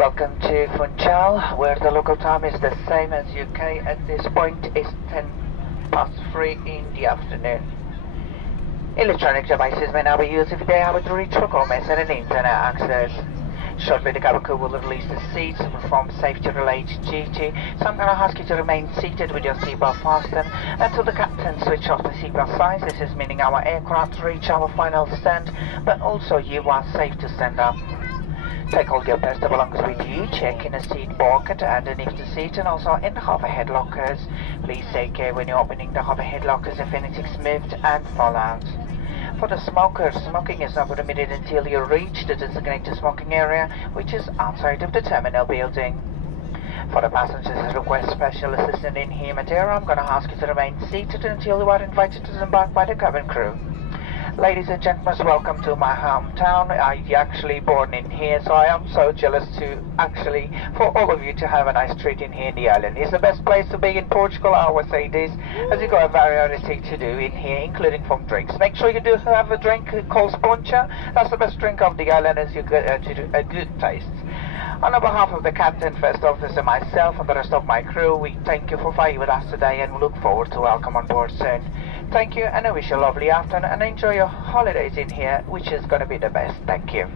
Welcome to Funchal, where the local time is the same as UK. At this point it's 3:10 in the afternoon. Electronic devices may now be used if they have a reach for comments and an internet access. Shortly the cabin crew will release the seats to perform safety-related duty, so I'm going to ask you to remain seated with your seatbelt fastened until the captain switches off the seatbelt signs. This is meaning our aircraft reach our final stand, but also you are safe to stand up. Take all your personal belongings with you, check in a seat pocket underneath the seat and also in the overhead lockers. Please take care when you're opening the overhead lockers if anything's moved and fall out. For the smokers, smoking is not permitted until you reach the designated smoking area, which is outside of the terminal building. For the passengers who request special assistance in here, Madeira, I'm going to ask you to remain seated until you are invited to disembark by the cabin crew. Ladies and gentlemen, welcome to my hometown. I'm actually born in here, so I am so jealous for all of you to have a nice treat in here in the island. It's the best place to be in Portugal, I would say this, as you've got a variety to do in here, including from drinks. Make sure you do have a drink called Funchal. That's the best drink of the island, as you get a good taste. On behalf of the captain, first officer, myself, and the rest of my crew, we thank you for flying with us today and we look forward to welcome on board soon. Thank you, and I wish you a lovely afternoon and enjoy your holidays in here, which is going to be the best. Thank you.